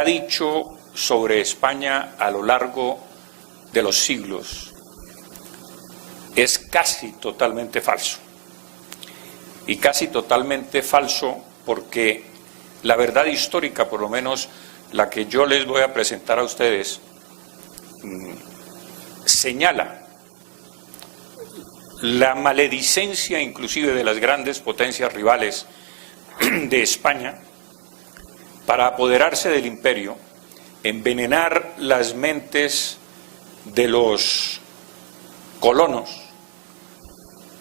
ha dicho sobre España a lo largo de los siglos es casi totalmente falso. Y casi totalmente falso porque la verdad histórica, por lo menos la que yo les voy a presentar a ustedes, señala la maledicencia inclusive de las grandes potencias rivales de España para apoderarse del imperio, envenenar las mentes de los colonos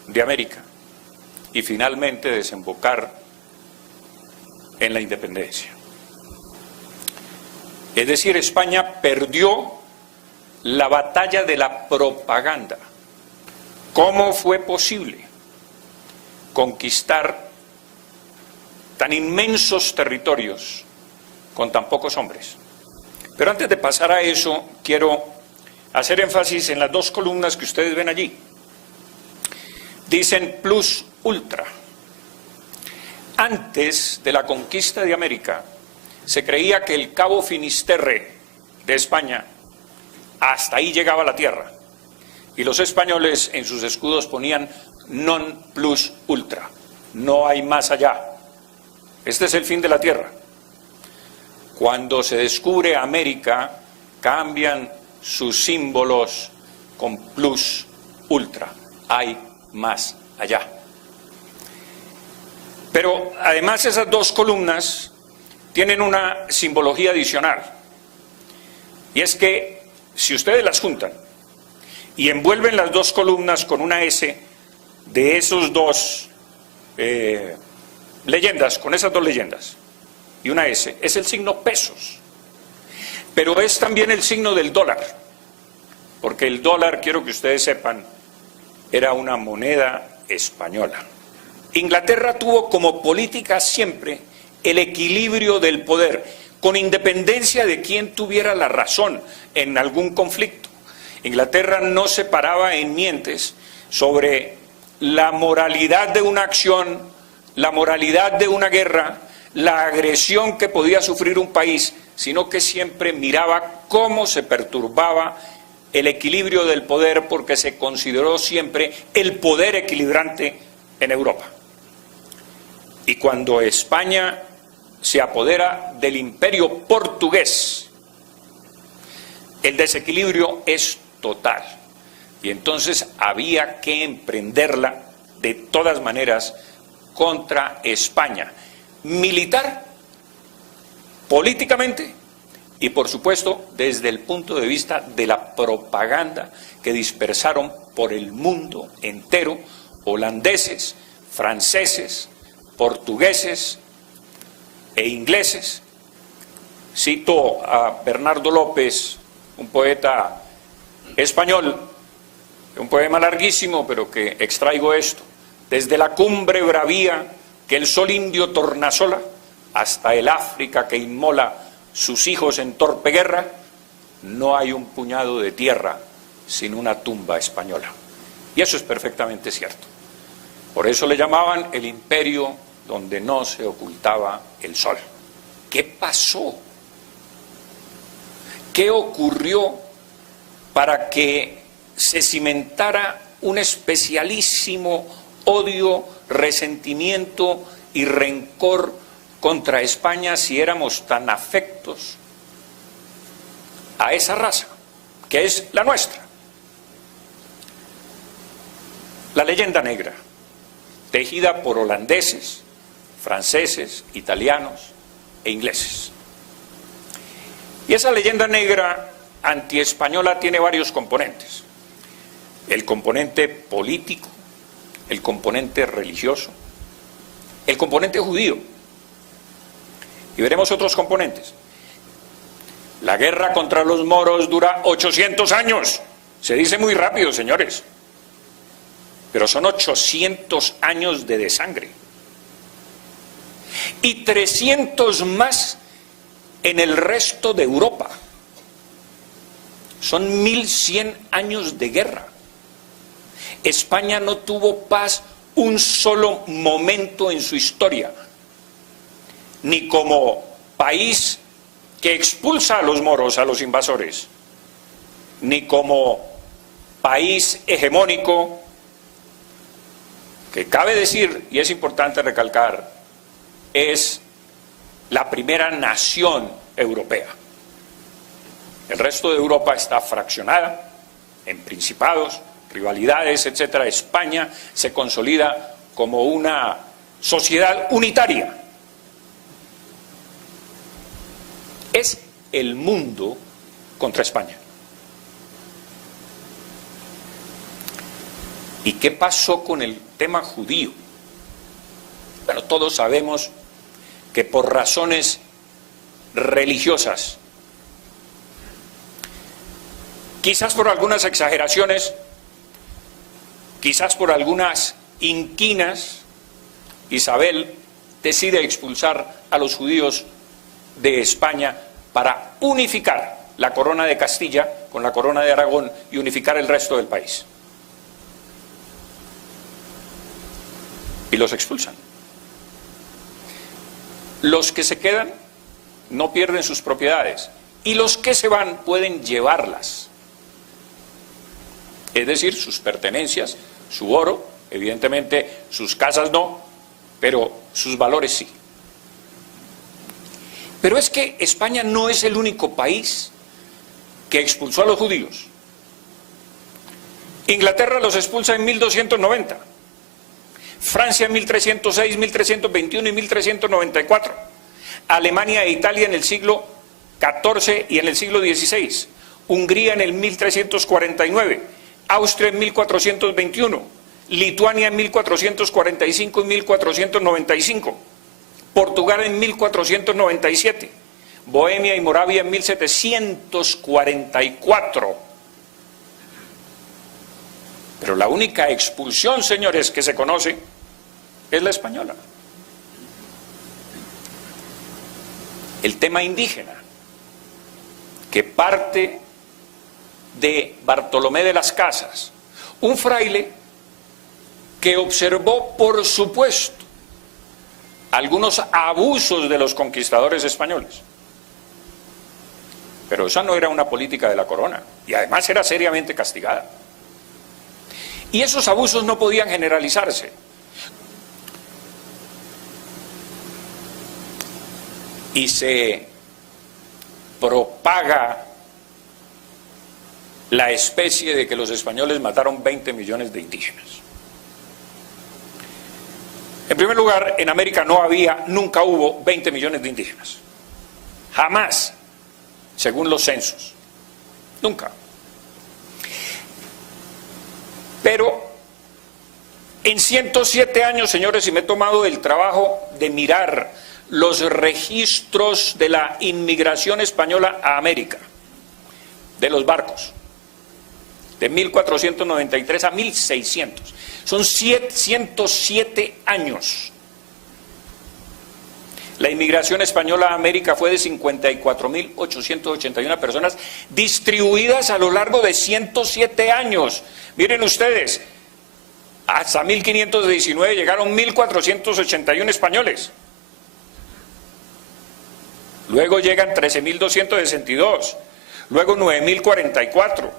de América y finalmente desembocar en la independencia. Es decir, España perdió la batalla de la propaganda. ¿Cómo fue posible conquistar tan inmensos territorios con tan pocos hombres? Pero antes de pasar a eso, quiero hacer énfasis en las dos columnas que ustedes ven allí. Dicen plus ultra. Antes de la conquista de América, se creía que el Cabo Finisterre de España, hasta ahí llegaba la tierra. Y los españoles en sus escudos ponían non plus ultra. No hay más allá. Este es el fin de la tierra. Cuando se descubre América, cambian sus símbolos con plus ultra. Hay más allá. Pero además esas dos columnas tienen una simbología adicional. Y es que si ustedes las juntan y envuelven las dos columnas con una S de esos dos leyendas, con esas dos leyendas y una S, es el signo pesos. Pero es también el signo del dólar, porque el dólar, quiero que ustedes sepan, era una moneda española. Inglaterra tuvo como política siempre el equilibrio del poder, con independencia de quién tuviera la razón en algún conflicto. Inglaterra no se paraba en mientes sobre la moralidad de una acción, la moralidad de una guerra, la agresión que podía sufrir un país, sino que siempre miraba cómo se perturbaba el equilibrio del poder, porque se consideró siempre el poder equilibrante en Europa. Y cuando España se apodera del imperio portugués, el desequilibrio es total. Y entonces había que emprenderla de todas maneras contra España, militar, políticamente y por supuesto desde el punto de vista de la propaganda que dispersaron por el mundo entero holandeses, franceses, portugueses e ingleses. Cito a Bernardo López, un poeta español, un poema larguísimo, pero que extraigo esto: desde la cumbre bravía que el sol indio tornasola, hasta el África que inmola sus hijos en torpe guerra, no hay un puñado de tierra sin una tumba española. Y eso es perfectamente cierto. Por eso le llamaban el imperio donde no se ocultaba el sol. ¿Qué pasó? ¿Qué ocurrió para que se cimentara un especialísimo odio, resentimiento y rencor contra España si éramos tan afectos a esa raza, que es la nuestra? La leyenda negra, tejida por holandeses, franceses, italianos e ingleses. Y esa leyenda negra antiespañola tiene varios componentes: el componente político, el componente religioso, el componente judío, y veremos otros componentes. La guerra contra los moros dura 800 años, se dice muy rápido, señores, pero son 800 años de desangre, y 300 más en el resto de Europa. Son 1100 años de guerra. España no tuvo paz un solo momento en su historia, ni como país que expulsa a los moros, a los invasores, ni como país hegemónico, que cabe decir, y es importante recalcar, es la primera nación europea. El resto de Europa está fraccionada en principados, rivalidades, etcétera. España se consolida como una sociedad unitaria. Es el mundo contra España. ¿Y qué pasó con el tema judío? Bueno, todos sabemos que por razones religiosas, quizás por algunas exageraciones, quizás por algunas inquinas, Isabel decide expulsar a los judíos de España para unificar la corona de Castilla con la corona de Aragón y unificar el resto del país. Y los expulsan. Los que se quedan no pierden sus propiedades y los que se van pueden llevarlas. Es decir, sus pertenencias, su oro, evidentemente sus casas no, pero sus valores sí. Pero es que España no es el único país que expulsó a los judíos. Inglaterra los expulsa en 1290, Francia en 1306, 1321 y 1394, Alemania e Italia en el siglo XIV y en el siglo XVI, Hungría en el 1349, Austria en 1421, Lituania en 1445 y 1495, Portugal en 1497, Bohemia y Moravia en 1744. Pero la única expulsión, señores, que se conoce es la española. El tema indígena, que parte de Bartolomé de las Casas, un fraile que observó, por supuesto, algunos abusos de los conquistadores españoles. Pero esa no era una política de la corona, y además era seriamente castigada. Y esos abusos no podían generalizarse. Y se propaga la especie de que los españoles mataron 20 millones de indígenas. En primer lugar, en América nunca hubo 20 millones de indígenas. Jamás, según los censos. Nunca. Pero en 107 años, señores, y me he tomado el trabajo de mirar los registros de la inmigración española a América, de los barcos, de 1493 a 1600. Son 107 años. La inmigración española a América fue de 54.881 personas distribuidas a lo largo de 107 años. Miren ustedes, hasta 1519 llegaron 1.481 españoles. Luego llegan 13.262, luego 9.044,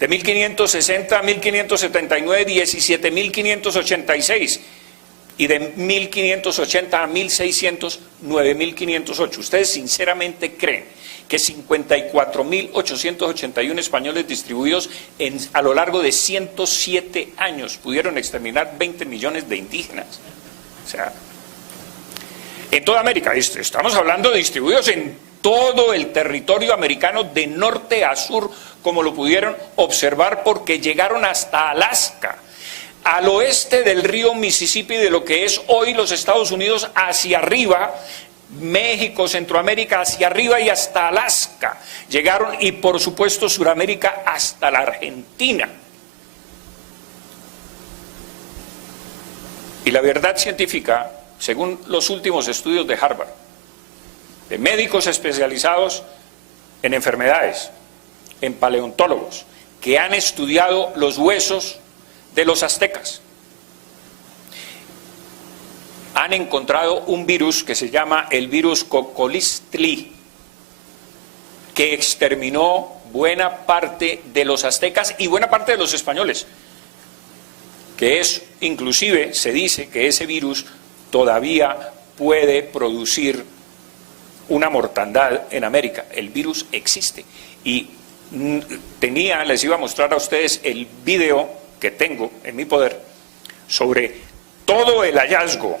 de 1.560 a 1.579, 17.586, y de 1.580 a 1.600, 9.508. ¿Ustedes sinceramente creen que 54.881 españoles distribuidos a lo largo de 107 años pudieron exterminar 20 millones de indígenas? O sea, en toda América, estamos hablando de distribuidos en todo el territorio americano de norte a sur, como lo pudieron observar, porque llegaron hasta Alaska, al oeste del río Mississippi, de lo que es hoy los Estados Unidos, hacia arriba, México, Centroamérica, hacia arriba y hasta Alaska. Llegaron, y por supuesto Suramérica, hasta la Argentina. Y la verdad científica, según los últimos estudios de Harvard, de médicos especializados en enfermedades, en paleontólogos, que han estudiado los huesos de los aztecas, han encontrado un virus que se llama el virus Cocolistli, que exterminó buena parte de los aztecas y buena parte de los españoles, que es, inclusive se dice que ese virus todavía puede producir una mortandad en América. El virus existe y les iba a mostrar a ustedes el video que tengo en mi poder sobre todo el hallazgo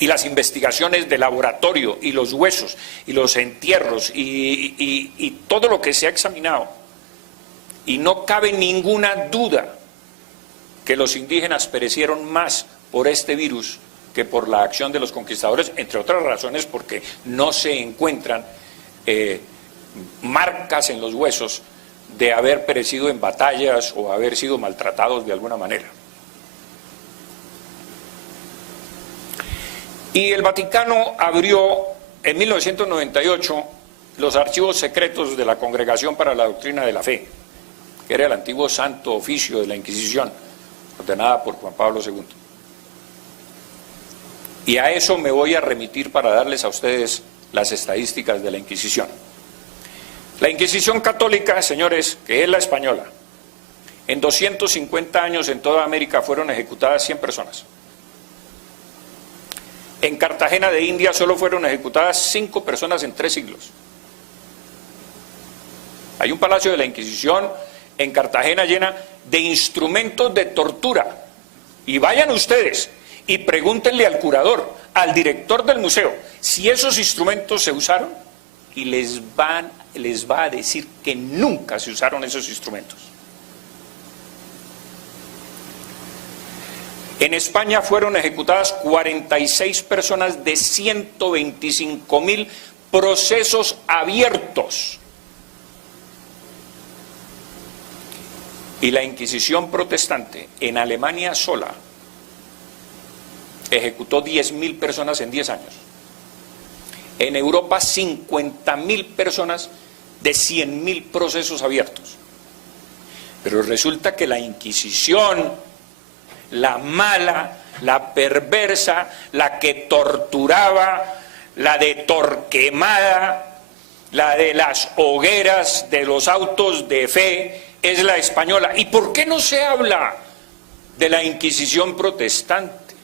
y las investigaciones de laboratorio y los huesos y los entierros y todo lo que se ha examinado, y no cabe ninguna duda que los indígenas perecieron más por este virus que por la acción de los conquistadores, entre otras razones porque no se encuentran marcas en los huesos de haber perecido en batallas o haber sido maltratados de alguna manera. Y el Vaticano abrió en 1998 los archivos secretos de la Congregación para la Doctrina de la Fe, que era el antiguo Santo Oficio de la Inquisición, ordenada por Juan Pablo II. Y a eso me voy a remitir para darles a ustedes las estadísticas de la Inquisición. La Inquisición católica, señores, que es la española, en 250 años en toda América fueron ejecutadas 100 personas. En Cartagena de India solo fueron ejecutadas 5 personas en 3 siglos. Hay un palacio de la Inquisición en Cartagena llena de instrumentos de tortura. Y vayan ustedes y pregúntenle al curador, al director del museo, si esos instrumentos se usaron, y les va a decir que nunca se usaron esos instrumentos. En España fueron ejecutadas 46 personas de 125.000 procesos abiertos. Y la Inquisición protestante en Alemania sola ejecutó 10.000 personas en 10 años. En Europa 50.000 personas de 100.000 procesos abiertos. Pero resulta que la Inquisición, la mala, la perversa, la que torturaba, la de Torquemada, la de las hogueras, de los autos de fe, es la española. ¿Y por qué no se habla de la Inquisición protestante?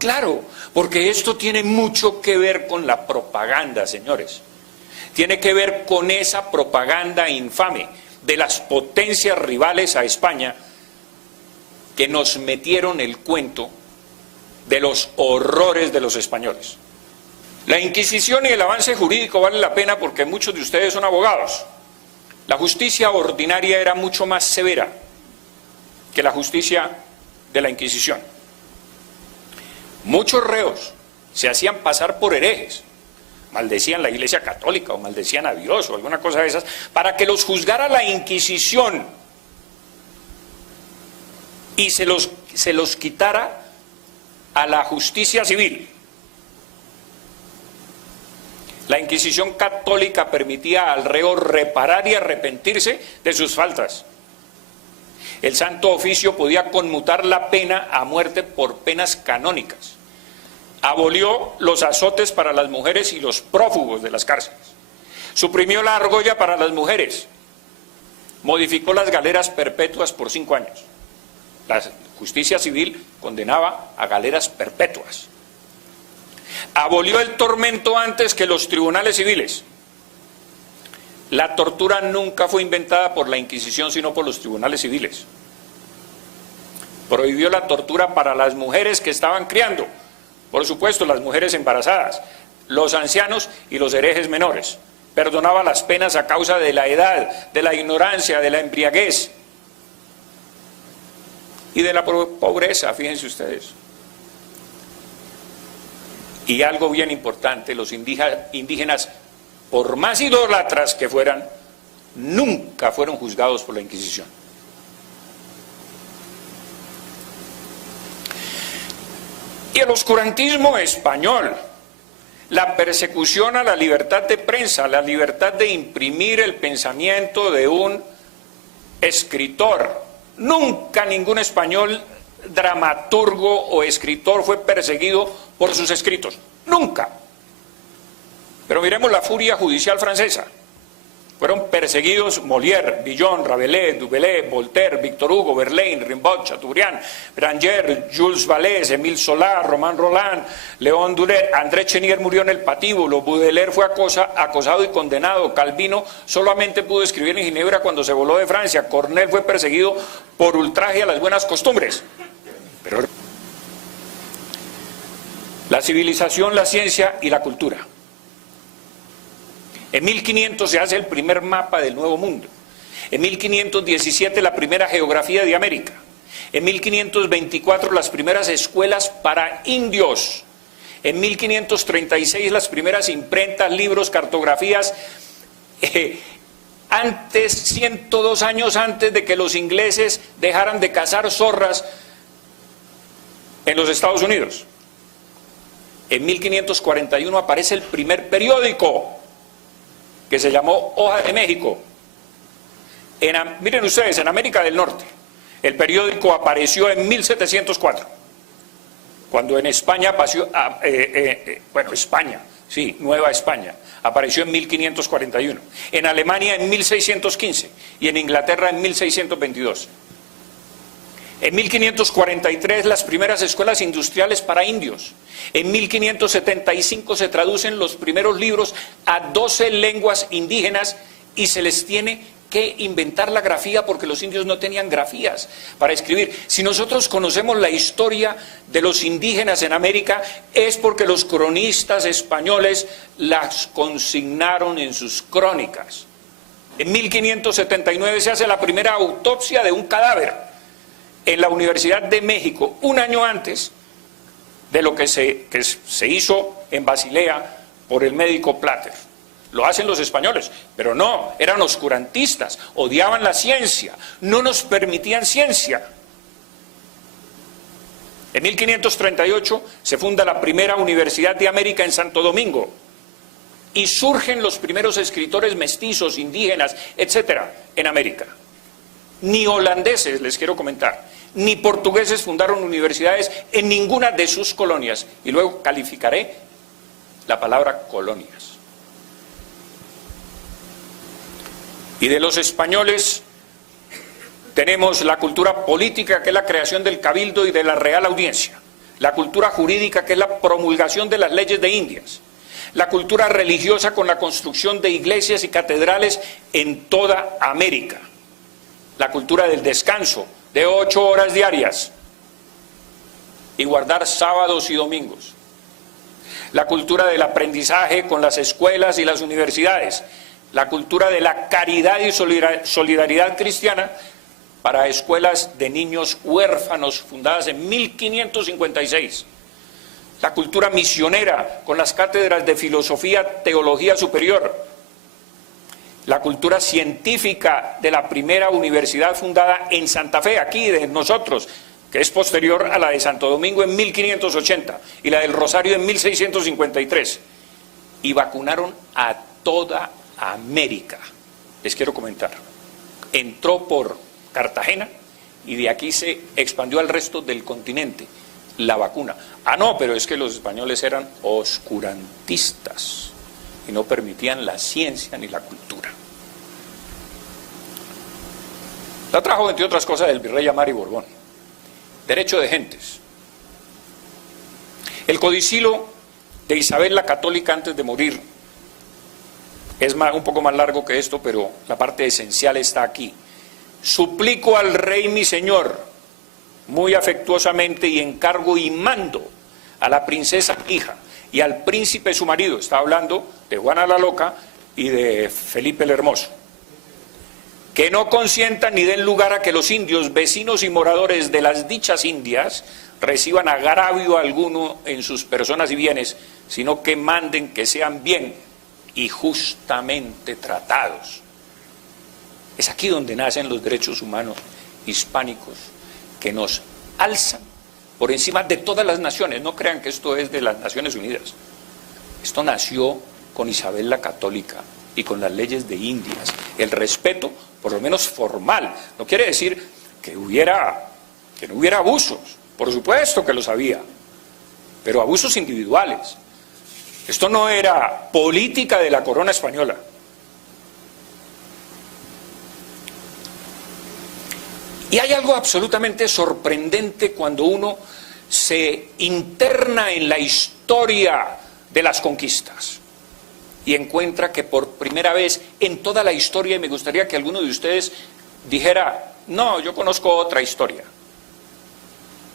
Claro, porque esto tiene mucho que ver con la propaganda, señores. Tiene que ver con esa propaganda infame de las potencias rivales a España que nos metieron el cuento de los horrores de los españoles. La Inquisición y el avance jurídico vale la pena porque muchos de ustedes son abogados. La justicia ordinaria era mucho más severa que la justicia de la Inquisición. Muchos reos se hacían pasar por herejes, maldecían la Iglesia Católica o maldecían a Dios o alguna cosa de esas, para que los juzgara la Inquisición y se los quitara a la justicia civil. La Inquisición católica permitía al reo reparar y arrepentirse de sus faltas. El Santo Oficio podía conmutar la pena a muerte por penas canónicas. Abolió los azotes para las mujeres y los prófugos de las cárceles. Suprimió la argolla para las mujeres. Modificó las galeras perpetuas por 5 años. La justicia civil condenaba a galeras perpetuas. Abolió el tormento antes que los tribunales civiles. La tortura nunca fue inventada por la Inquisición, sino por los tribunales civiles. Prohibió la tortura para las mujeres que estaban criando, por supuesto, las mujeres embarazadas, los ancianos y los herejes menores. Perdonaba las penas a causa de la edad, de la ignorancia, de la embriaguez y de la pobreza, fíjense ustedes. Y algo bien importante, los indígenas, por más idólatras que fueran, nunca fueron juzgados por la Inquisición. Y el oscurantismo español, la persecución a la libertad de prensa, la libertad de imprimir el pensamiento de un escritor. Nunca ningún español dramaturgo o escritor fue perseguido por sus escritos. Nunca. Pero miremos la furia judicial francesa. Fueron perseguidos Molière, Villon, Rabelais, Dubélé, Voltaire, Victor Hugo, Verlaine, Rimbaud, Chateaubriand, Branger, Jules Vallée, Émile Zola, Romain Rolland, Léon Daudet, André Chenier murió en el patíbulo, Baudelaire fue acosado y condenado, Calvino solamente pudo escribir en Ginebra cuando se voló de Francia, Corneille fue perseguido por ultraje a las buenas costumbres. Pero la civilización, la ciencia y la cultura. En 1500 se hace el primer mapa del Nuevo Mundo. En 1517 la primera geografía de América. En 1524 las primeras escuelas para indios. En 1536 las primeras imprentas, libros, cartografías. Antes, 102 años antes de que los ingleses dejaran de cazar zorras en los Estados Unidos. En 1541 aparece el primer periódico, que se llamó Hoja de México. Miren ustedes, en América del Norte, el periódico apareció en 1704, cuando en España Nueva España, apareció en 1541, en Alemania en 1615 y en Inglaterra en 1622. En 1543 las primeras escuelas industriales para indios. En 1575 se traducen los primeros libros a 12 lenguas indígenas y se les tiene que inventar la grafía porque los indios no tenían grafías para escribir. Si nosotros conocemos la historia de los indígenas en América es porque los cronistas españoles las consignaron en sus crónicas. En 1579 se hace la primera autopsia de un cadáver en la Universidad de México, un año antes de lo que se hizo en Basilea por el médico Plater. Lo hacen los españoles, pero no, eran oscurantistas, odiaban la ciencia, no nos permitían ciencia. En 1538 se funda la primera Universidad de América en Santo Domingo y surgen los primeros escritores mestizos, indígenas, etcétera, en América. Ni holandeses, les quiero comentar, ni portugueses fundaron universidades en ninguna de sus colonias. Y luego calificaré la palabra colonias. Y de los españoles tenemos la cultura política, que es la creación del cabildo y de la Real Audiencia. La cultura jurídica, que es la promulgación de las leyes de Indias. La cultura religiosa, con la construcción de iglesias y catedrales en toda América. La cultura del descanso, de 8 horas diarias y guardar sábados y domingos. La cultura del aprendizaje con las escuelas y las universidades. La cultura de la caridad y solidaridad cristiana para escuelas de niños huérfanos fundadas en 1556. La cultura misionera con las cátedras de filosofía, teología superior. La cultura científica de la primera universidad fundada en Santa Fe, aquí de nosotros, que es posterior a la de Santo Domingo en 1580 y la del Rosario en 1653. Y vacunaron a toda América. Les quiero comentar. Entró por Cartagena y de aquí se expandió al resto del continente la vacuna. Ah, no, pero es que los españoles eran oscurantistas y no permitían la ciencia ni la cultura. La trajo, entre otras cosas, del virrey Amari Borbón. Derecho de gentes. El codicilo de Isabel la Católica antes de morir es un poco más largo que esto, pero la parte esencial está aquí. Suplico al rey mi señor, muy afectuosamente, y encargo y mando a la princesa hija y al príncipe su marido, está hablando de Juana la Loca y de Felipe el Hermoso, que no consientan ni den lugar a que los indios, vecinos y moradores de las dichas Indias, reciban agravio alguno en sus personas y bienes, sino que manden que sean bien y justamente tratados. Es aquí donde nacen los derechos humanos hispánicos, que nos alzan por encima de todas las naciones. No crean que esto es de las Naciones Unidas. Esto nació con Isabel la Católica y con las leyes de Indias. El respeto, por lo menos formal, no quiere decir que no hubiera abusos. Por supuesto que los había, pero abusos individuales. Esto no era política de la corona española. Y hay algo absolutamente sorprendente cuando uno se interna en la historia de las conquistas y encuentra que por primera vez en toda la historia, y me gustaría que alguno de ustedes dijera, no, yo conozco otra historia.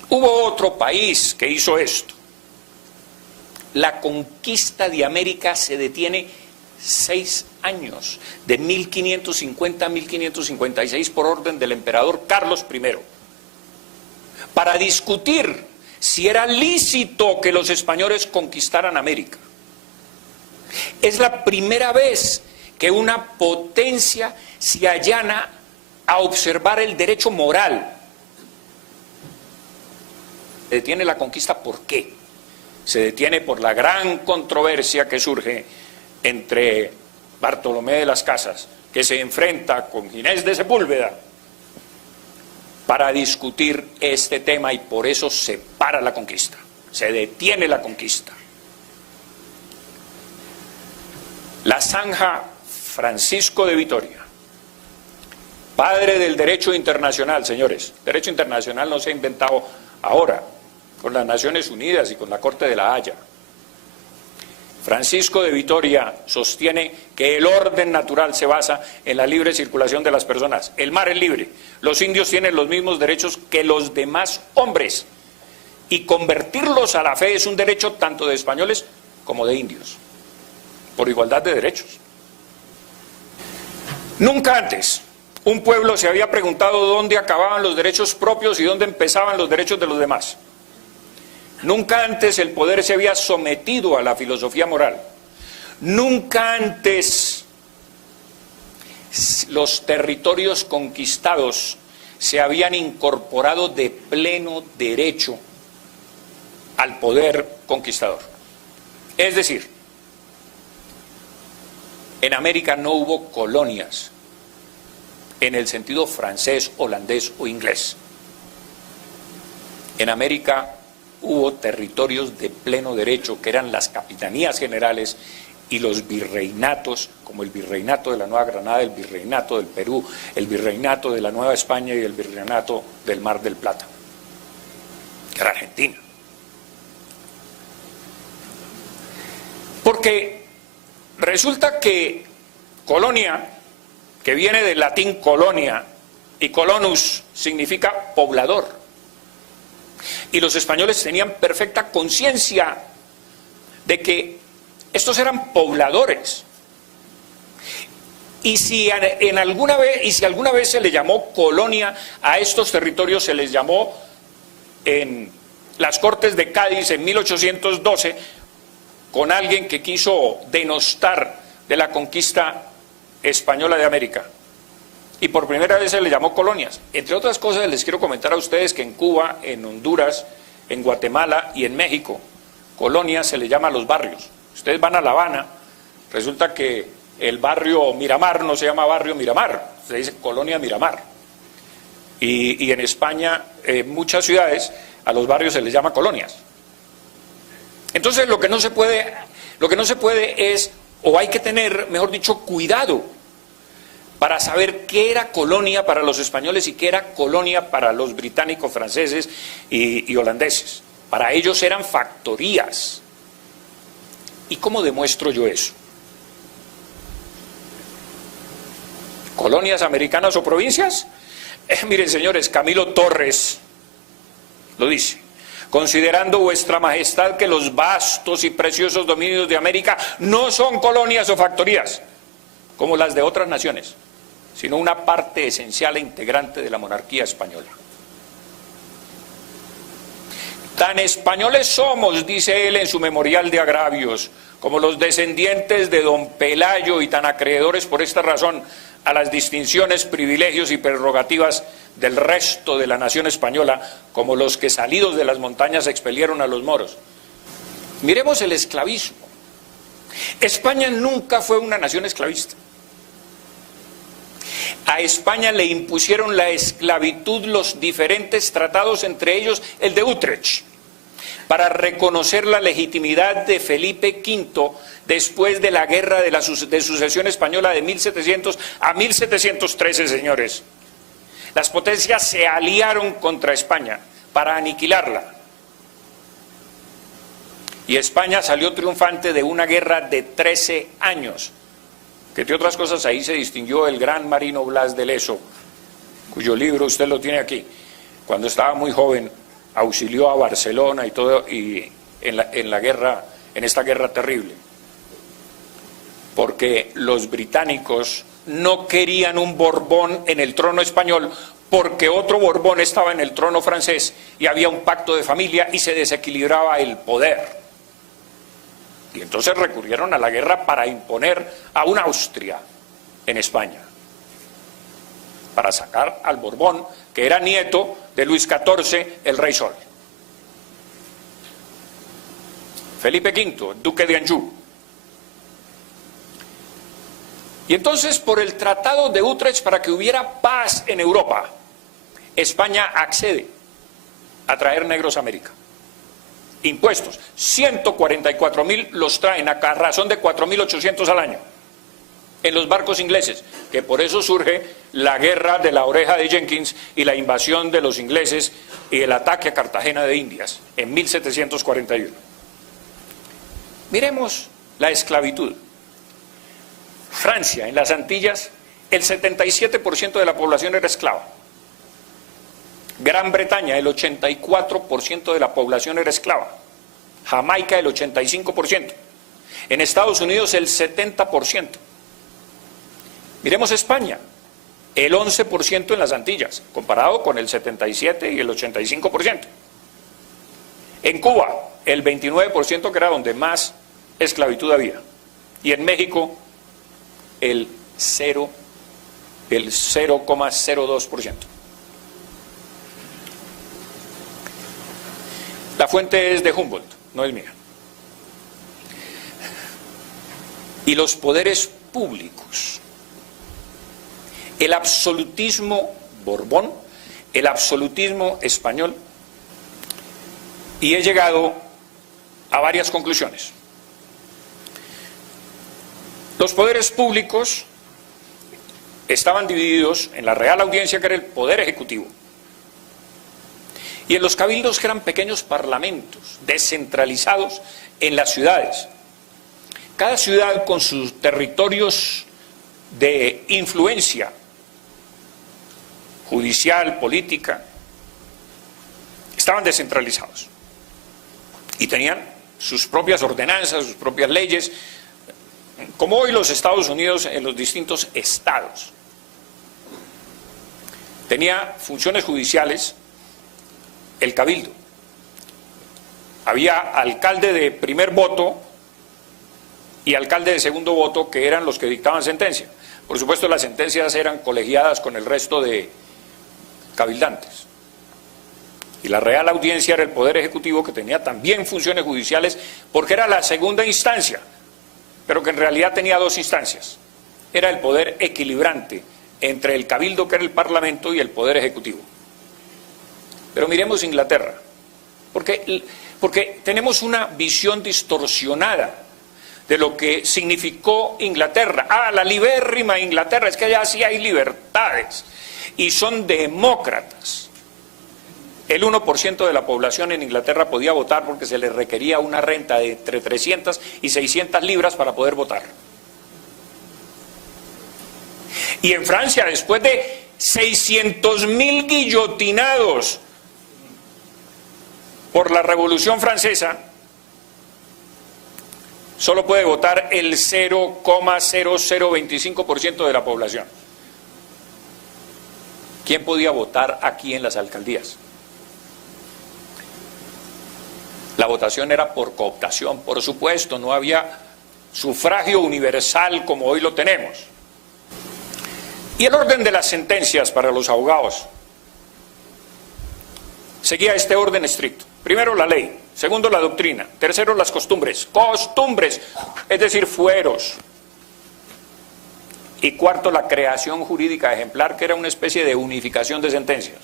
Hubo otro país que hizo esto. La conquista de América se detiene 6 años, de 1550 a 1556, por orden del emperador Carlos I, para discutir si era lícito que los españoles conquistaran América. Es la primera vez que una potencia se allana a observar el derecho moral. Se detiene la conquista, ¿por qué? Se detiene por la gran controversia que surge entre Bartolomé de las Casas, que se enfrenta con Ginés de Sepúlveda para discutir este tema, y por eso se para la conquista, se detiene la conquista. La zanja Francisco de Vitoria, padre del derecho internacional, señores. Derecho internacional no se ha inventado ahora, con las Naciones Unidas y con la Corte de la Haya. Francisco de Vitoria sostiene que el orden natural se basa en la libre circulación de las personas. El mar es libre. Los indios tienen los mismos derechos que los demás hombres. Y convertirlos a la fe es un derecho tanto de españoles como de indios, por igualdad de derechos. Nunca antes un pueblo se había preguntado dónde acababan los derechos propios y dónde empezaban los derechos de los demás. Nunca antes el poder se había sometido a la filosofía moral. Nunca antes los territorios conquistados se habían incorporado de pleno derecho al poder conquistador. Es decir, en América no hubo colonias en el sentido francés, holandés o inglés. En América hubo territorios de pleno derecho, que eran las capitanías generales y los virreinatos, como el virreinato de la Nueva Granada, el virreinato del Perú, el virreinato de la Nueva España y el virreinato del Mar del Plata, que era Argentina. Porque resulta que colonia, que viene del latín colonia, y colonus significa poblador. Y los españoles tenían perfecta conciencia de que estos eran pobladores. Y si alguna vez se le llamó colonia a estos territorios, se les llamó en las Cortes de Cádiz en 1812, con alguien que quiso denostar de la conquista española de América. Y por primera vez se le llamó colonias. Entre otras cosas, les quiero comentar a ustedes que en Cuba, en Honduras, en Guatemala y en México, colonias se le llama a los barrios. Ustedes van a La Habana, resulta que el barrio Miramar no se llama barrio Miramar, se dice colonia Miramar. Y en España, en muchas ciudades, a los barrios se les llama colonias. Entonces lo que no se puede es, o hay que tener, mejor dicho, cuidado para saber qué era colonia para los españoles y qué era colonia para los británicos, franceses y holandeses. Para ellos eran factorías. ¿Y cómo demuestro yo eso? ¿Colonias americanas o provincias? Miren, señores, Camilo Torres lo dice. Considerando vuestra majestad que los vastos y preciosos dominios de América no son colonias o factorías, como las de otras naciones, sino una parte esencial e integrante de la monarquía española. Tan españoles somos, dice él en su memorial de agravios, como los descendientes de don Pelayo, y tan acreedores por esta razón a las distinciones, privilegios y prerrogativas del resto de la nación española, como los que salidos de las montañas expelieron a los moros. Miremos el esclavismo. España nunca fue una nación esclavista. A España le impusieron la esclavitud los diferentes tratados, entre ellos el de Utrecht. para reconocer la legitimidad de Felipe V después de la guerra de sucesión española de 1700 a 1713, señores. Las potencias se aliaron contra España para aniquilarla. Y España salió triunfante de una guerra de 13 años, que entre otras cosas ahí se distinguió el gran marino Blas de Lezo, cuyo libro usted lo tiene aquí. Cuando estaba muy joven auxilió a Barcelona y todo, y en esta guerra terrible, porque los británicos no querían un Borbón en el trono español, porque otro Borbón estaba en el trono francés y había un pacto de familia y se desequilibraba el poder. Y entonces recurrieron a la guerra para imponer a una Austria en España, para sacar al Borbón, que era nieto de Luis XIV, el Rey Sol. Felipe V, duque de Anjou. Y entonces, por el Tratado de Utrecht, para que hubiera paz en Europa, España accede a traer negros a América. Impuestos, 144.000 los traen a razón de 4.800 al año en los barcos ingleses, que por eso surge la guerra de la Oreja de Jenkins y la invasión de los ingleses y el ataque a Cartagena de Indias en 1741. Miremos la esclavitud. Francia, en las Antillas, el 77% de la población era esclava. Gran Bretaña, el 84% de la población era esclava. Jamaica, el 85%. En Estados Unidos, el 70%. Miremos España, el 11% en las Antillas, comparado con el 77% y el 85%. En Cuba, el 29%, que era donde más esclavitud había. Y en México, el 0,02%. La fuente es de Humboldt, no es mía. Y los poderes públicos, el absolutismo Borbón, el absolutismo español, y he llegado a varias conclusiones. Los poderes públicos estaban divididos en la Real Audiencia, que era el poder ejecutivo, y en los cabildos, que eran pequeños parlamentos descentralizados en las ciudades. Cada ciudad con sus territorios de influencia judicial, política, estaban descentralizados y tenían sus propias ordenanzas, sus propias leyes, como hoy los Estados Unidos en los distintos estados. Tenía funciones judiciales el cabildo. Había alcalde de primer voto y alcalde de segundo voto, que eran los que dictaban sentencia. Por supuesto, las sentencias eran colegiadas con el resto de cabildantes. Y la Real Audiencia era el poder ejecutivo, que tenía también funciones judiciales, porque era la segunda instancia, pero que en realidad tenía dos instancias. Era el poder equilibrante entre el cabildo, que era el parlamento, y el poder ejecutivo. Pero miremos Inglaterra, porque tenemos una visión distorsionada de lo que significó Inglaterra. Ah, la libérrima Inglaterra, es que allá sí hay libertades y son demócratas. El 1% de la población en Inglaterra podía votar porque se les requería una renta de entre 300 y 600 libras para poder votar. Y en Francia, después de 600.000 guillotinados por la Revolución Francesa, solo puede votar el 0,0025% de la población. ¿Quién podía votar aquí en las alcaldías? La votación era por cooptación, por supuesto, no había sufragio universal como hoy lo tenemos. Y el orden de las sentencias para los abogados seguía este orden estricto. Primero la ley, segundo la doctrina, tercero las costumbres, es decir, fueros. Y cuarto, la creación jurídica ejemplar, que era una especie de unificación de sentencias.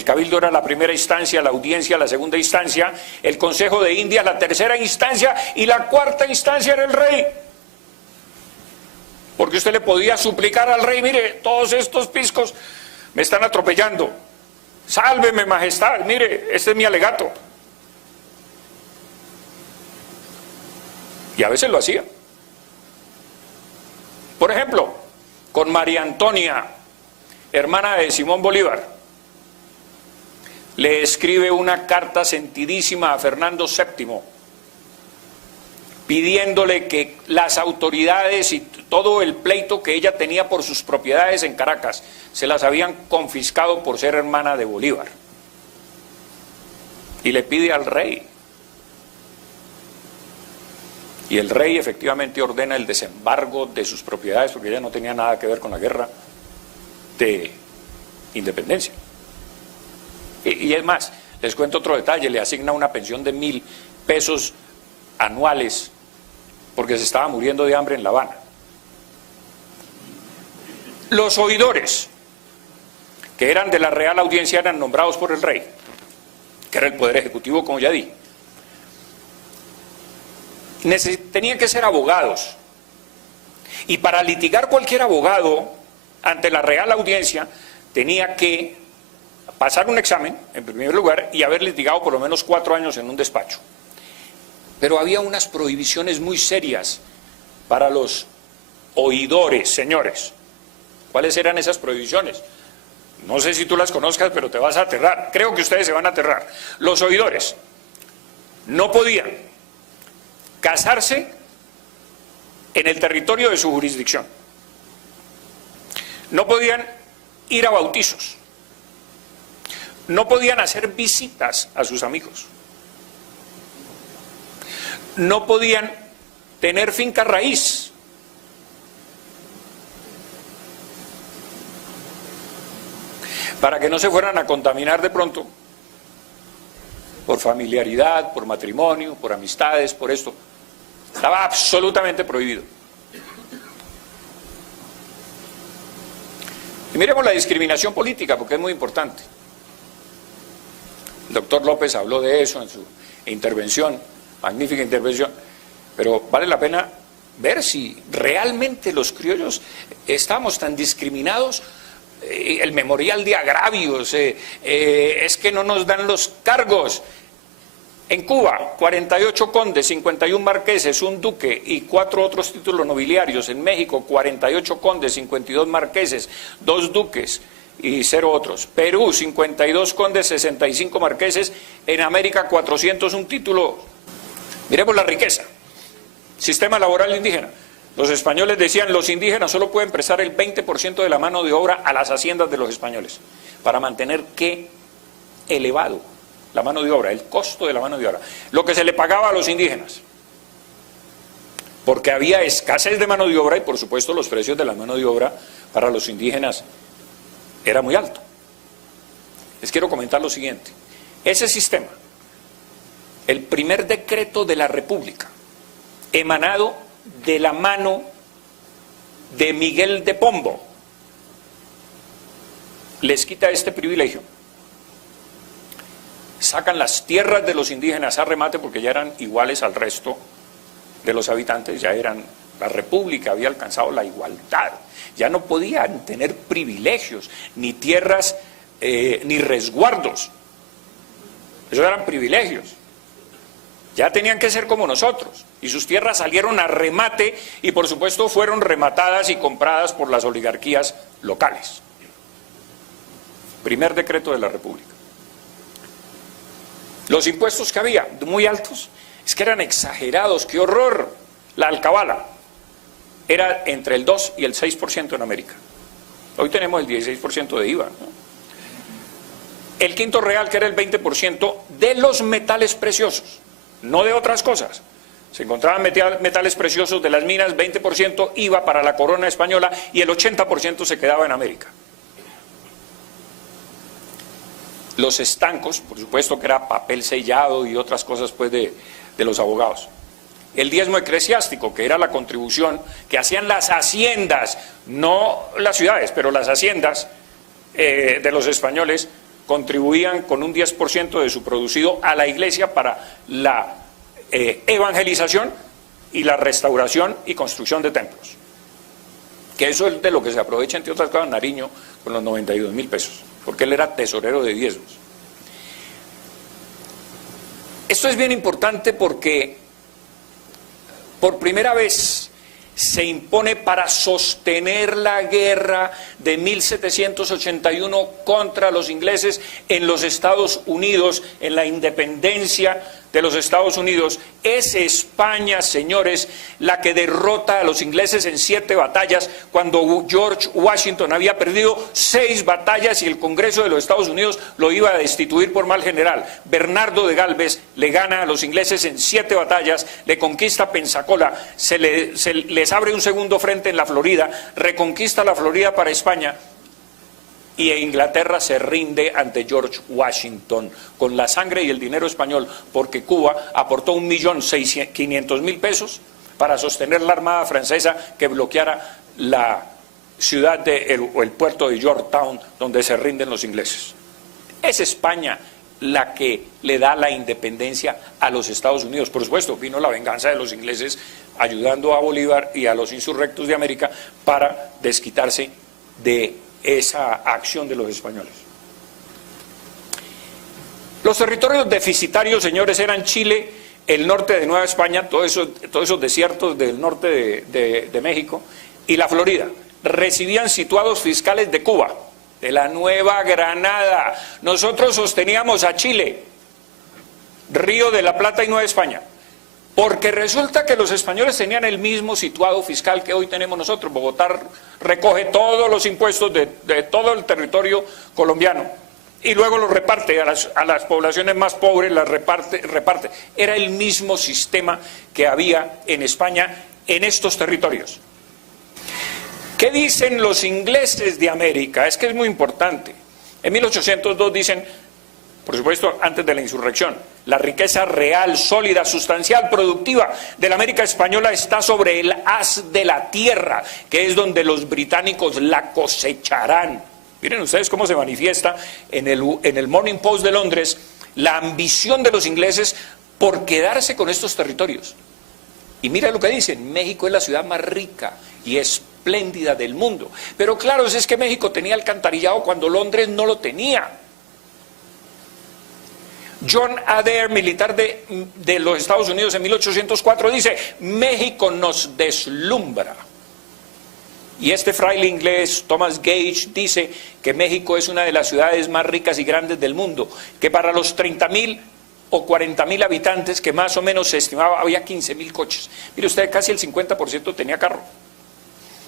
El Cabildo era la primera instancia, la audiencia la segunda instancia, el Consejo de Indias la tercera instancia y la cuarta instancia era el rey. Porque usted le podía suplicar al rey, mire, todos estos piscos me están atropellando, sálveme majestad, mire, este es mi alegato. Y a veces lo hacía. Por ejemplo, con María Antonia, hermana de Simón Bolívar, le escribe una carta sentidísima a Fernando VII, pidiéndole que las autoridades y todo el pleito que ella tenía por sus propiedades en Caracas, se las habían confiscado por ser hermana de Bolívar. Y le pide al rey. Y el rey efectivamente ordena el desembargo de sus propiedades, porque ella no tenía nada que ver con la guerra de independencia. Y es más, les cuento otro detalle, le asigna una pensión de 1.000 pesos anuales, porque se estaba muriendo de hambre en La Habana. Los oidores, que eran de la Real Audiencia, eran nombrados por el rey, que era el poder ejecutivo, como ya di. Tenían que ser abogados, y para litigar cualquier abogado ante la Real Audiencia tenía que pasar un examen, en primer lugar, y haber litigado por lo menos 4 años en un despacho. Pero había unas prohibiciones muy serias para los oidores, señores. ¿Cuáles eran esas prohibiciones? No sé si tú las conozcas, pero te vas a aterrar. Creo que ustedes se van a aterrar. Los oidores no podían casarse en el territorio de su jurisdicción. No podían ir a bautizos. No podían hacer visitas a sus amigos. No podían tener finca raíz. Para que no se fueran a contaminar de pronto por familiaridad, por matrimonio, por amistades, por esto. Estaba absolutamente prohibido. Y miremos la discriminación política, porque es muy importante. El doctor López habló de eso en su intervención, magnífica intervención, pero vale la pena ver si realmente los criollos estamos tan discriminados. El memorial de agravios, es que no nos dan los cargos. En Cuba, 48 condes, 51 marqueses, un duque y 4 otros títulos nobiliarios. En México, 48 condes, 52 marqueses, 2 duques y 0 otros. Perú, 52 condes, 65 marqueses. En América, 401 títulos. Miremos la riqueza. Sistema laboral indígena. Los españoles decían, los indígenas solo pueden prestar el 20% de la mano de obra a las haciendas de los españoles, para mantener ¿qué? Elevado la mano de obra, el costo de la mano de obra, lo que se le pagaba a los indígenas, porque había escasez de mano de obra y por supuesto los precios de la mano de obra para los indígenas era muy alto. Les quiero comentar lo siguiente, ese sistema, el primer decreto de la República, emanado de la mano de Miguel de Pombo, les quita este privilegio. Sacan las tierras de los indígenas a remate porque ya eran iguales al resto de los habitantes, ya eran, la República había alcanzado la igualdad, ya no podían tener privilegios, ni tierras, ni resguardos, esos eran privilegios. Ya tenían que ser como nosotros, y sus tierras salieron a remate y por supuesto fueron rematadas y compradas por las oligarquías locales. Primer decreto de la República. Los impuestos que había, muy altos, es que eran exagerados, ¡qué horror! La alcabala era entre el 2 y el 6% en América. Hoy tenemos el 16% de IVA, ¿no? El quinto real, que era el 20% de los metales preciosos, no de otras cosas. Se encontraban metales preciosos de las minas, 20% iba para la corona española y el 80% se quedaba en América. Los estancos, por supuesto que era papel sellado y otras cosas pues de los abogados. El diezmo eclesiástico, que era la contribución que hacían las haciendas, no las ciudades, pero las haciendas de los españoles contribuían con un 10% de su producido a la iglesia para la evangelización y la restauración y construcción de templos. Que eso es de lo que se aprovecha, entre otras cosas, Nariño con los 92.000 pesos, porque él era tesorero de diezmos. Esto es bien importante porque por primera vez se impone para sostener la guerra de 1781 contra los ingleses en los Estados Unidos, en la independencia de los Estados Unidos. Es España, señores, la que derrota a los ingleses en 7 batallas, cuando George Washington había perdido 6 batallas y el Congreso de los Estados Unidos lo iba a destituir por mal general. Bernardo de Galvez le gana a los ingleses en 7 batallas, le conquista Pensacola, les abre un segundo frente en la Florida, reconquista la Florida para España, y Inglaterra se rinde ante George Washington con la sangre y el dinero español, porque Cuba aportó 1.500.000 pesos para sostener la armada francesa que bloqueara la ciudad o el puerto de Yorktown, donde se rinden los ingleses. Es España la que le da la independencia a los Estados Unidos. Por supuesto, vino la venganza de los ingleses ayudando a Bolívar y a los insurrectos de América para desquitarse de esa acción de los españoles. Los territorios deficitarios, señores, eran Chile, el norte de Nueva España, todos esos desiertos del norte de México, y la Florida. Recibían situados fiscales de Cuba, de la Nueva Granada. Nosotros sosteníamos a Chile, Río de la Plata y Nueva España, porque resulta que los españoles tenían el mismo situado fiscal que hoy tenemos nosotros. Bogotá recoge todos los impuestos de todo el territorio colombiano y luego los reparte a las poblaciones más pobres, las reparte. Era el mismo sistema que había en España en estos territorios. ¿Qué dicen los ingleses de América? Es que es muy importante. En 1802 dicen, por supuesto, antes de la insurrección, la riqueza real, sólida, sustancial, productiva de la América española está sobre el haz de la tierra, que es donde los británicos la cosecharán. Miren ustedes cómo se manifiesta en el Morning Post de Londres la ambición de los ingleses por quedarse con estos territorios. Y mira lo que dicen: México es la ciudad más rica y espléndida del mundo. Pero claro, es que México tenía alcantarillado cuando Londres no lo tenía. John Adair, militar de los Estados Unidos en 1804, dice: México nos deslumbra. Y este fraile inglés, Thomas Gage, dice que México es una de las ciudades más ricas y grandes del mundo, que para los 30.000 o 40.000 habitantes, que más o menos se estimaba, había 15.000 coches. Mire usted, casi el 50% tenía carro.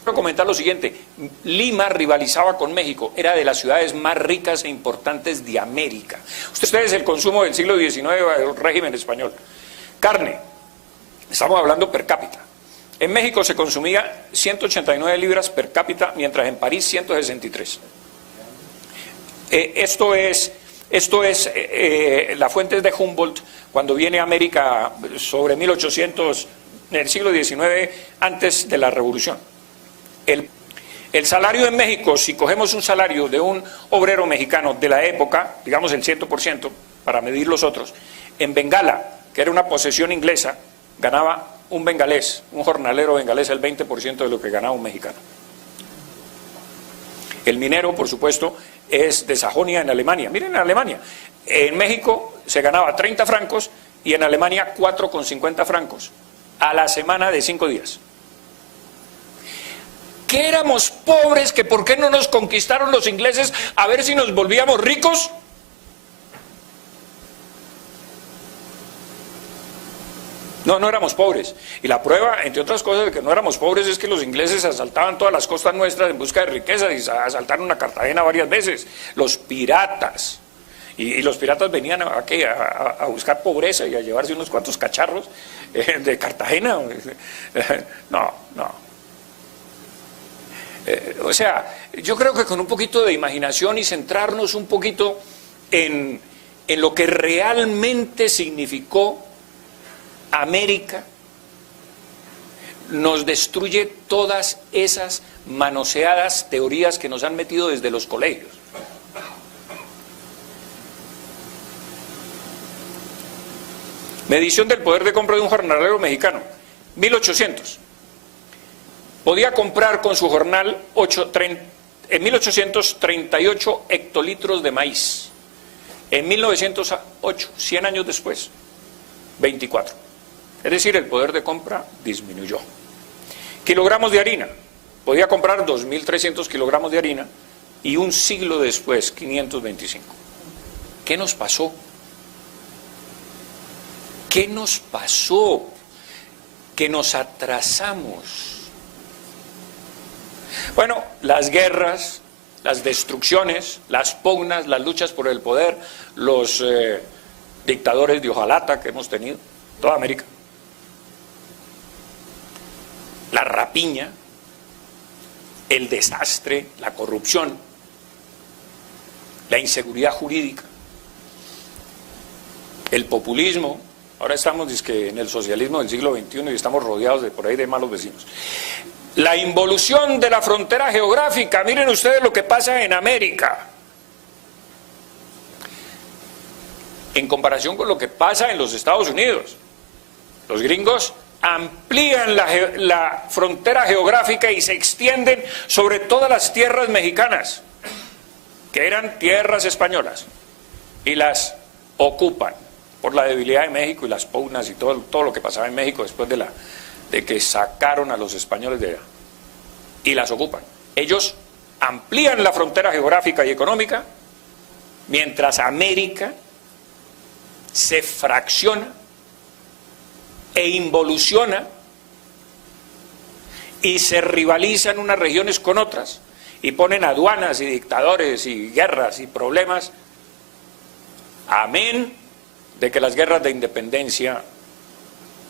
Quiero comentar lo siguiente: Lima rivalizaba con México, era de las ciudades más ricas e importantes de América. Ustedes, el consumo del siglo XIX del régimen español. Carne, estamos hablando per cápita. En México se consumía 189 libras per cápita, mientras en París 163. Esto es la fuente es de Humboldt, cuando viene a América sobre 1800, en el siglo XIX, antes de la Revolución. El salario en México, si cogemos un salario de un obrero mexicano de la época, digamos el 100%, para medir los otros, en Bengala, que era una posesión inglesa, ganaba un bengalés, un jornalero bengalés, el 20% de lo que ganaba un mexicano. El minero, por supuesto, es de Sajonia, en Alemania. Miren, en Alemania, en México se ganaba 30 francos y en Alemania 4,50 francos a la semana de 5 días. ¿Que éramos pobres? ¿Que por qué no nos conquistaron los ingleses a ver si nos volvíamos ricos? No, no éramos pobres. Y la prueba, entre otras cosas, de que no éramos pobres es que los ingleses asaltaban todas las costas nuestras en busca de riquezas y asaltaron a Cartagena varias veces. Los piratas. Y los piratas venían a buscar pobreza y a llevarse unos cuantos cacharros de Cartagena. No. O sea, yo creo que con un poquito de imaginación y centrarnos un poquito en lo que realmente significó América, nos destruye todas esas manoseadas teorías que nos han metido desde los colegios. Medición del poder de compra de un jornalero mexicano, 1800. Podía comprar con su jornal en 1838 hectolitros de maíz. En 1908, 100 años después, 24. Es decir, el poder de compra disminuyó. Kilogramos de harina. Podía comprar 2.300 kilogramos de harina y un siglo después, 525. ¿Qué nos pasó? ¿Qué nos pasó? Que nos atrasamos. Bueno, las guerras, las destrucciones, las pugnas, las luchas por el poder, los dictadores de hojalata que hemos tenido, toda América. La rapiña, el desastre, la corrupción, la inseguridad jurídica, el populismo. Ahora estamos dizque, en el socialismo del siglo XXI y estamos rodeados de por ahí de malos vecinos. La involución de la frontera geográfica. Miren ustedes lo que pasa en América. En comparación con lo que pasa en los Estados Unidos. Los gringos amplían la frontera geográfica y se extienden sobre todas las tierras mexicanas, que eran tierras españolas, y las ocupan por la debilidad de México y las pugnas y todo lo que pasaba en México después de que sacaron a los españoles de allá, y las ocupan. Ellos amplían la frontera geográfica y económica, mientras América se fracciona e involuciona y se rivalizan unas regiones con otras y ponen aduanas y dictadores y guerras y problemas, amén de que las guerras de independencia,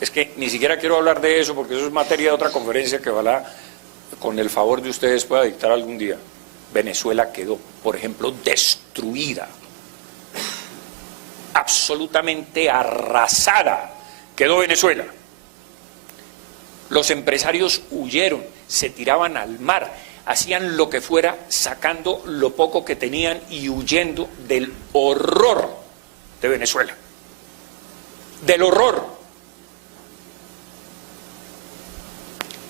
es que ni siquiera quiero hablar de eso porque eso es materia de otra conferencia que ojalá con el favor de ustedes pueda dictar algún día. Venezuela quedó, por ejemplo, destruida, absolutamente arrasada. Quedó Venezuela. Los empresarios huyeron, se tiraban al mar, hacían lo que fuera, sacando lo poco que tenían y huyendo del horror de Venezuela. Del horror.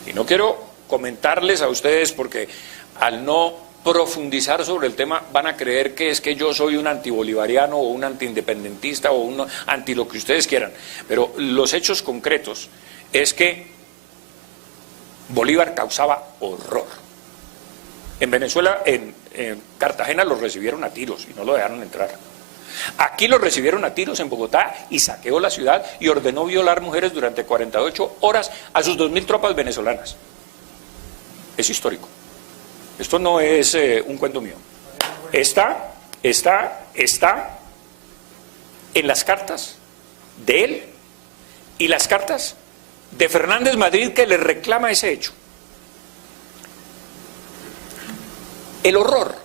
Y no quiero comentarles a ustedes porque al no profundizar sobre el tema van a creer que es que yo soy un antibolivariano o un antiindependentista o un anti lo que ustedes quieran, pero los hechos concretos es que Bolívar causaba horror. En Venezuela, en Cartagena los recibieron a tiros y no lo dejaron entrar. Aquí los recibieron a tiros en Bogotá y saqueó la ciudad y ordenó violar mujeres durante 48 horas a sus 2.000 tropas venezolanas. Es histórico. Esto no es un cuento mío. Está en las cartas de él y las cartas de Fernández Madrid que le reclama ese hecho. El horror,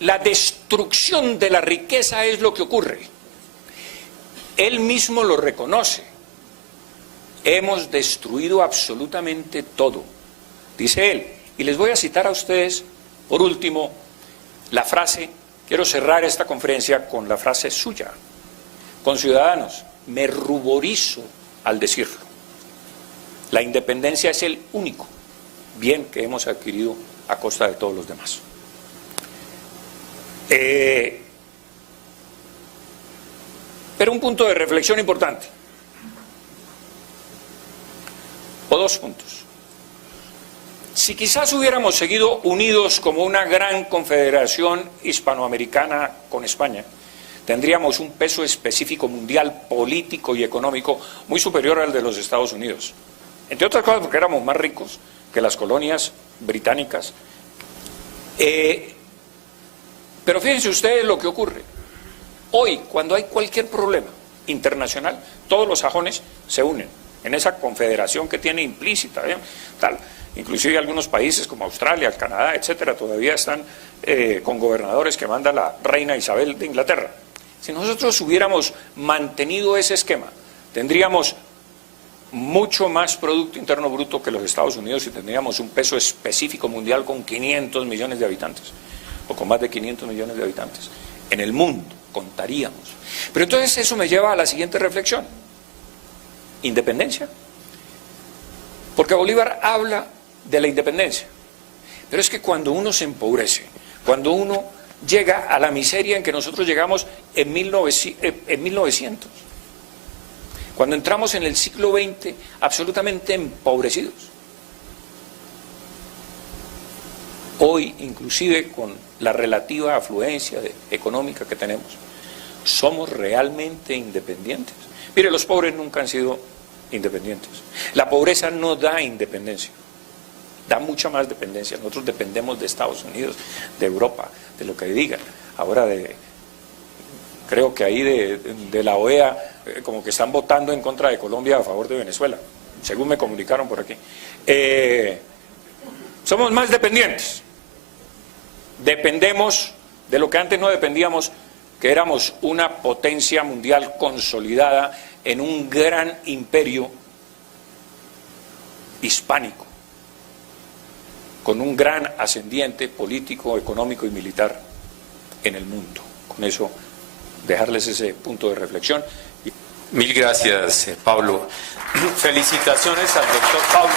la destrucción de la riqueza es lo que ocurre. Él mismo lo reconoce. Hemos destruido absolutamente todo, dice él. Y les voy a citar a ustedes, por último, la frase, quiero cerrar esta conferencia con la frase suya. Conciudadanos, me ruborizo al decirlo. La independencia es el único bien que hemos adquirido a costa de todos los demás. Pero un punto de reflexión importante, o dos puntos. Si quizás hubiéramos seguido unidos como una gran confederación hispanoamericana con España, tendríamos un peso específico mundial, político y económico muy superior al de los Estados Unidos. Entre otras cosas porque éramos más ricos que las colonias británicas. Pero fíjense ustedes lo que ocurre. Hoy, cuando hay cualquier problema internacional, todos los sajones se unen en esa confederación que tiene implícita, tal. Inclusive algunos países como Australia, el Canadá, etcétera, todavía están con gobernadores que manda la reina Isabel de Inglaterra. Si nosotros hubiéramos mantenido ese esquema, tendríamos mucho más Producto Interno Bruto que los Estados Unidos y tendríamos un peso específico mundial con 500 millones de habitantes, o con más de 500 millones de habitantes. En el mundo contaríamos. Pero entonces eso me lleva a la siguiente reflexión. independencia. Porque Bolívar habla de la independencia. Pero es que cuando uno se empobrece, cuando uno llega a la miseria en que nosotros llegamos en 1900, cuando entramos en el siglo XX absolutamente empobrecidos, hoy inclusive con la relativa afluencia económica que tenemos, ¿somos realmente independientes? Mire, los pobres nunca han sido independientes. La pobreza no da independencia, da mucha más dependencia. Nosotros dependemos de Estados Unidos, de Europa, de lo que digan. Ahora creo que ahí de la OEA como que están votando en contra de Colombia a favor de Venezuela, según me comunicaron por aquí. Somos más dependientes. Dependemos de lo que antes no dependíamos, que éramos una potencia mundial consolidada en un gran imperio hispánico, con un gran ascendiente político, económico y militar en el mundo. Con eso, dejarles ese punto de reflexión. Mil gracias, Pablo. Felicitaciones al doctor Pablo.